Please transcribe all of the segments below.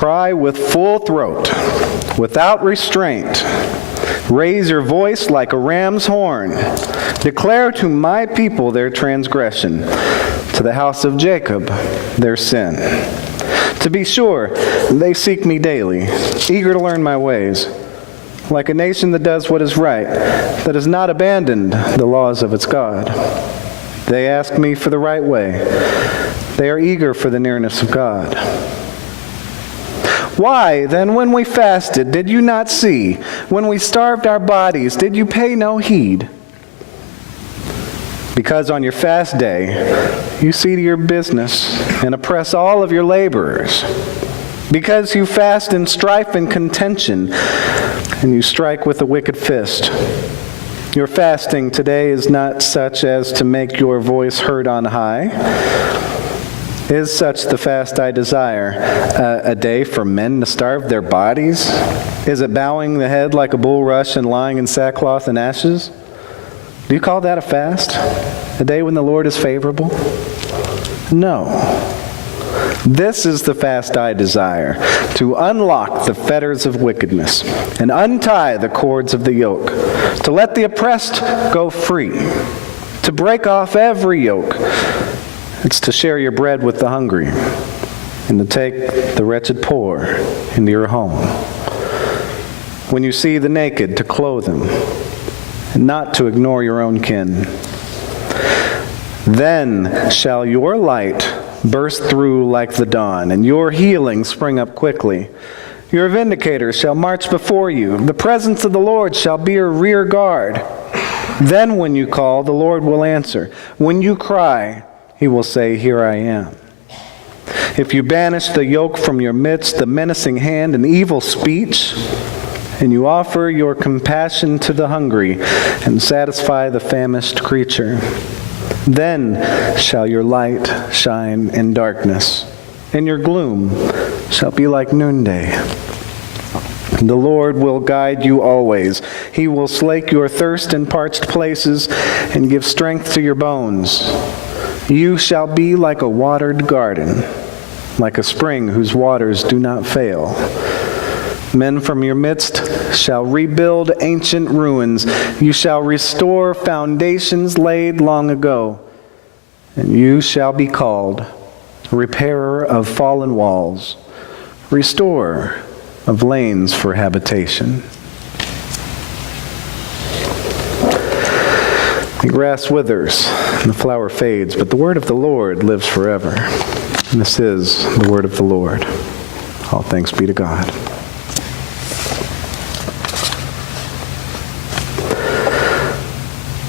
Cry with full throat, without restraint. Raise your voice like a ram's horn. Declare to my people their transgression, to the house of Jacob their sin. To be sure, they seek me daily, eager to learn my ways. Like a nation that does what is right, that has not abandoned the laws of its God. They ask me for the right way. They are eager for the nearness of God. Why, then, when we fasted, did you not see? When we starved our bodies, did you pay no heed? Because on your fast day, you see to your business and oppress all of your laborers. Because you fast in strife and contention, and you strike with a wicked fist. Your fasting today is not such as to make your voice heard on high. Is such the fast I desire, a day for men to starve their bodies? Is it bowing the head like a bulrush and lying in sackcloth and ashes? Do you call that a fast? A day when the Lord is favorable? No. This is the fast I desire, to unlock the fetters of wickedness and untie the cords of the yoke, to let the oppressed go free, to break off every yoke. It's to share your bread with the hungry and to take the wretched poor into your home. When you see the naked, to clothe them and not to ignore your own kin. Then shall your light burst through like the dawn, and your healing spring up quickly. Your vindicators shall march before you. The presence of the Lord shall be your rear guard. Then when you call, the Lord will answer. When you cry, he will say, here I am. If you banish the yoke from your midst, the menacing hand and evil speech, and you offer your compassion to the hungry and satisfy the famished creature, then shall your light shine in darkness, and your gloom shall be like noonday. The Lord will guide you always. He will slake your thirst in parched places and give strength to your bones. You shall be like a watered garden, like a spring whose waters do not fail. Men from your midst shall rebuild ancient ruins. You shall restore foundations laid long ago. And you shall be called repairer of fallen walls, restorer of lanes for habitation. The grass withers and the flower fades, but the word of the Lord lives forever. And this is the word of the Lord. All thanks be to God.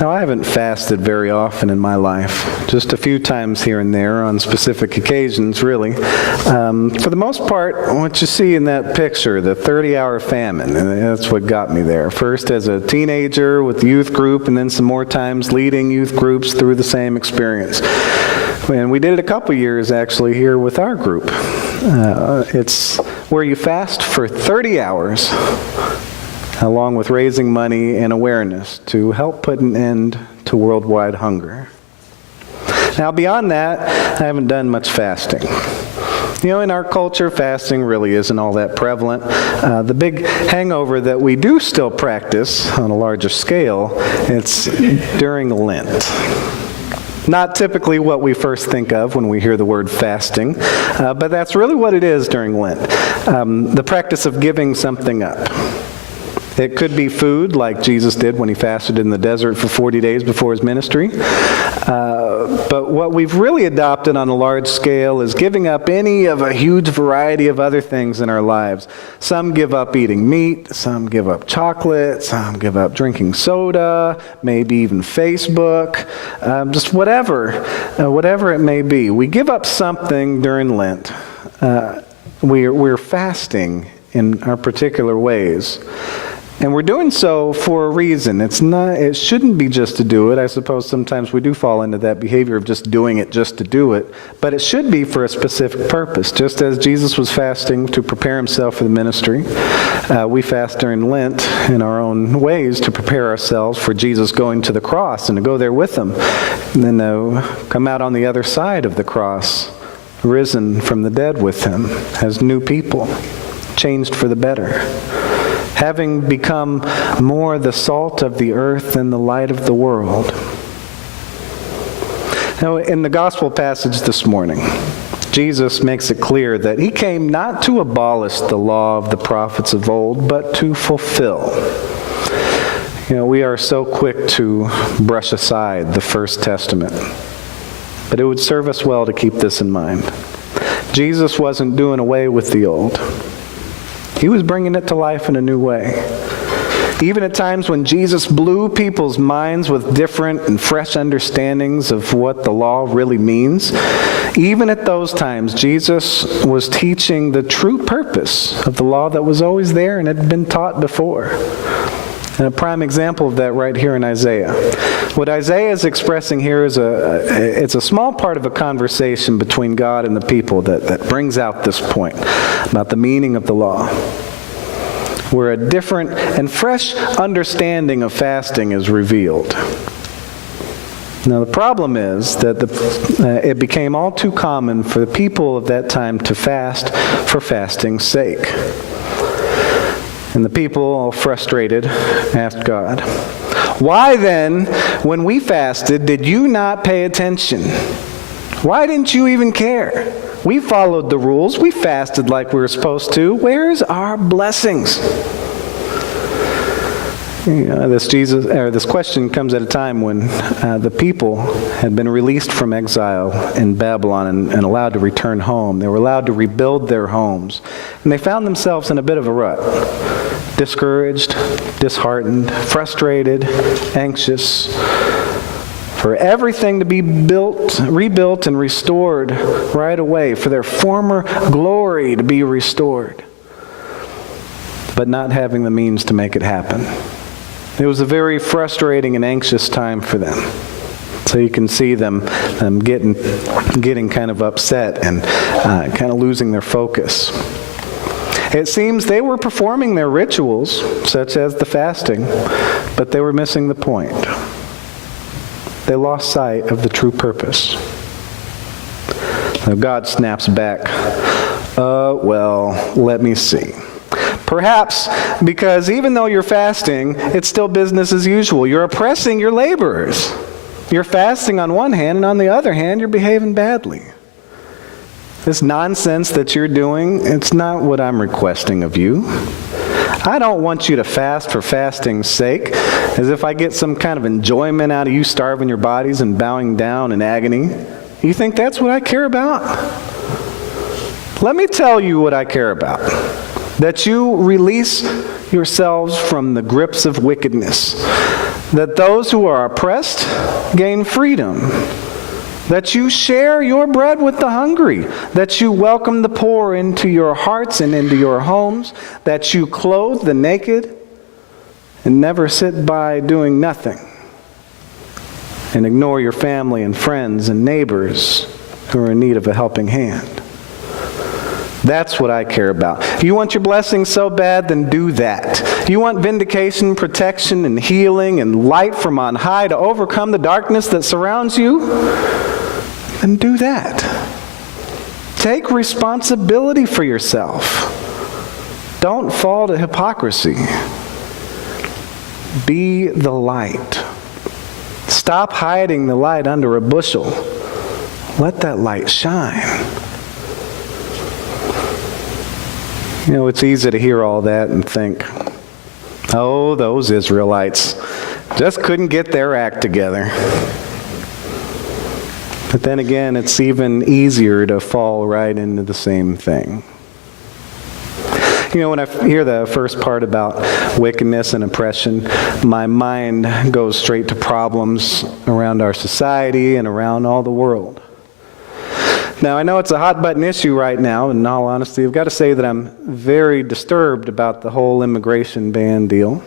Now, I haven't fasted very often in my life, just a few times here and there on specific occasions, really. For the most part, what you see in that picture, the 30-hour famine, and that's what got me there. First as a teenager with the youth group, and then some more times leading youth groups through the same experience. And we did it a couple years, actually, here with our group. It's where you fast for 30 hours, along with raising money and awareness to help put an end to worldwide hunger. Now, beyond that, I haven't done much fasting. You know, in our culture, fasting really isn't all that prevalent. The big hangover that we do still practice on a larger scale, it's during Lent. Not typically what we first think of when we hear the word fasting, but that's really what it is during Lent. The practice of giving something up. It could be food, like Jesus did when he fasted in the desert for 40 days before his ministry. But what we've really adopted on a large scale is giving up any of a huge variety of other things in our lives. Some give up eating meat, some give up chocolate, some give up drinking soda, maybe even Facebook, just whatever it may be. We give up something during Lent. We're fasting in our particular ways. And we're doing so for a reason. It shouldn't be just to do it. I suppose sometimes we do fall into that behavior of just doing it just to do it. But it should be for a specific purpose. Just as Jesus was fasting to prepare himself for the ministry, we fast during Lent in our own ways to prepare ourselves for Jesus going to the cross and to go there with him. And then come out on the other side of the cross risen from the dead with him as new people, changed for the better, having become more the salt of the earth and the light of the world. Now, in the gospel passage this morning, Jesus makes it clear that he came not to abolish the law of the prophets of old, but to fulfill. We are so quick to brush aside the First Testament, but it would serve us well to keep this in mind. Jesus wasn't doing away with the old. He was bringing it to life in a new way. Even at times when Jesus blew people's minds with different and fresh understandings of what the law really means, even at those times, Jesus was teaching the true purpose of the law that was always there and had been taught before. And a prime example of that right here in Isaiah. What Isaiah is expressing here is it's a small part of a conversation between God and the people that brings out this point about the meaning of the law, where a different and fresh understanding of fasting is revealed. Now the problem is that it became all too common for the people of that time to fast for fasting's sake. And the people, all frustrated, asked God, "Why then, when we fasted, did you not pay attention? Why didn't you even care? We followed the rules. We fasted like we were supposed to. Where's our blessings?" This question comes at a time when the people had been released from exile in Babylon and allowed to return home. They were allowed to rebuild their homes. And they found themselves in a bit of a rut. Discouraged, disheartened, frustrated, anxious, for everything to be rebuilt and restored right away, for their former glory to be restored, but not having the means to make it happen. It was a very frustrating and anxious time for them. So you can see them getting kind of upset and kind of losing their focus. It seems they were performing their rituals, such as the fasting, but they were missing the point. They lost sight of the true purpose. Now God snaps back. Let me see. Perhaps because even though you're fasting, it's still business as usual. You're oppressing your laborers. You're fasting on one hand, and on the other hand, you're behaving badly. This nonsense that you're doing, it's not what I'm requesting of you. I don't want you to fast for fasting's sake, as if I get some kind of enjoyment out of you starving your bodies and bowing down in agony. You think that's what I care about? Let me tell you what I care about. That you release yourselves from the grips of wickedness. That those who are oppressed gain freedom. That you share your bread with the hungry. That you welcome the poor into your hearts and into your homes. That you clothe the naked and never sit by doing nothing. And ignore your family and friends and neighbors who are in need of a helping hand. That's what I care about. You want your blessing so bad, then do that. You want vindication, protection, and healing, and light from on high to overcome the darkness that surrounds you? Then do that. Take responsibility for yourself. Don't fall to hypocrisy. Be the light. Stop hiding the light under a bushel. Let that light shine. It's easy to hear all that and think, oh, those Israelites just couldn't get their act together. But then again, it's even easier to fall right into the same thing. When I hear the first part about wickedness and oppression, my mind goes straight to problems around our society and around all the world. Now, I know it's a hot-button issue right now, and in all honesty, I've got to say that I'm very disturbed about the whole immigration ban deal.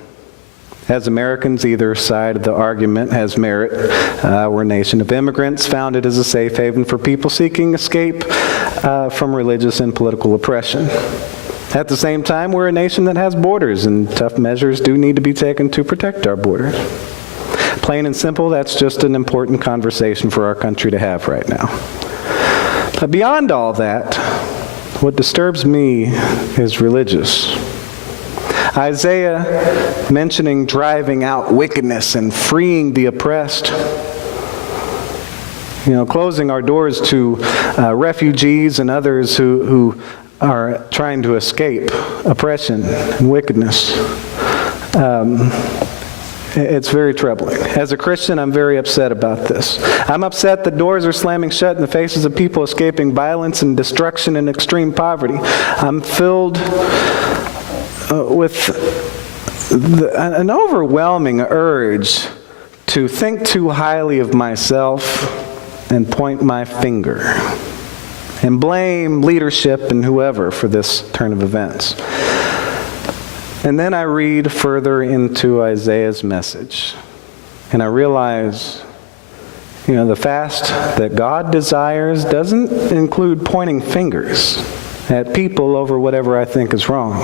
As Americans, either side of the argument has merit. We're a nation of immigrants, founded as a safe haven for people seeking escape from religious and political oppression. At the same time, we're a nation that has borders, and tough measures do need to be taken to protect our borders. Plain and simple, that's just an important conversation for our country to have right now. But beyond all that, what disturbs me is religious. Isaiah mentioning driving out wickedness and freeing the oppressed, closing our doors to refugees and others who are trying to escape oppression and wickedness. It's very troubling. As a Christian, I'm very upset about this. I'm upset that doors are slamming shut in the faces of people escaping violence and destruction and extreme poverty. I'm filled with an overwhelming urge to think too highly of myself and point my finger and blame leadership and whoever for this turn of events. And then I read further into Isaiah's message, and I realize, the fast that God desires doesn't include pointing fingers at people over whatever I think is wrong.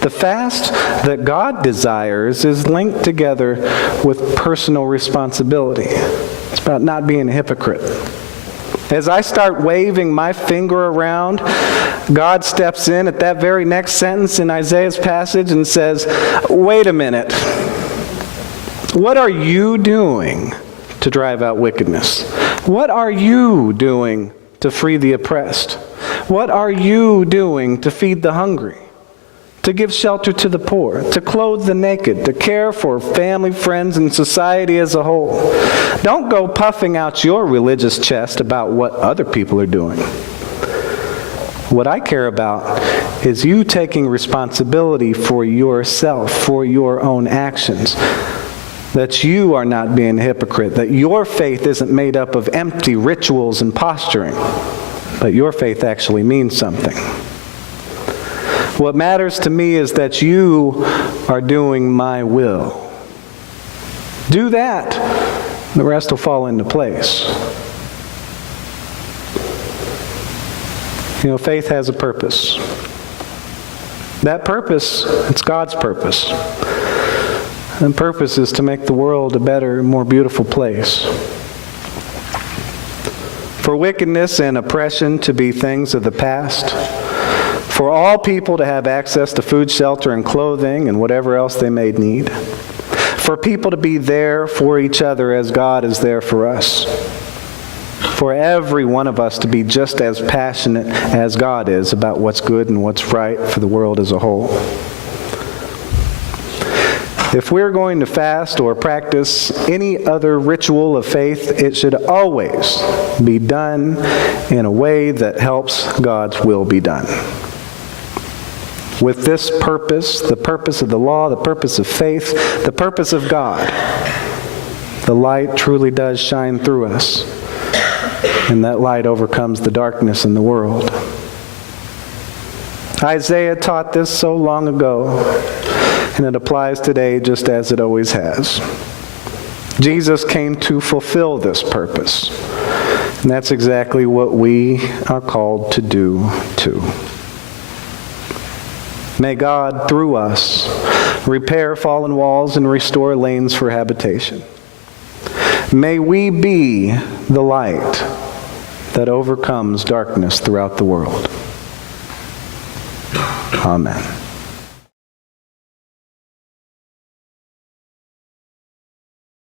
The fast that God desires is linked together with personal responsibility. It's about not being a hypocrite. As I start waving my finger around, God steps in at that very next sentence in Isaiah's passage and says, wait a minute. What are you doing to drive out wickedness? What are you doing to free the oppressed? What are you doing to feed the hungry? To give shelter to the poor, to clothe the naked, to care for family, friends, and society as a whole. Don't go puffing out your religious chest about what other people are doing. What I care about is you taking responsibility for yourself, for your own actions. That you are not being a hypocrite, that your faith isn't made up of empty rituals and posturing, but your faith actually means something. What matters to me is that you are doing my will. Do that, the rest will fall into place. Faith has a purpose. That purpose, it's God's purpose. And purpose is to make the world a better, more beautiful place. For wickedness and oppression to be things of the past. For all people to have access to food, shelter, and clothing, and whatever else they may need. For people to be there for each other as God is there for us. For every one of us to be just as passionate as God is about what's good and what's right for the world as a whole. If we're going to fast or practice any other ritual of faith, it should always be done in a way that helps God's will be done. With this purpose, the purpose of the law, the purpose of faith, the purpose of God, the light truly does shine through us, and that light overcomes the darkness in the world. Isaiah taught this so long ago, and it applies today just as it always has. Jesus came to fulfill this purpose, and that's exactly what we are called to do too. May God, through us, repair fallen walls and restore lanes for habitation. May we be the light that overcomes darkness throughout the world. Amen.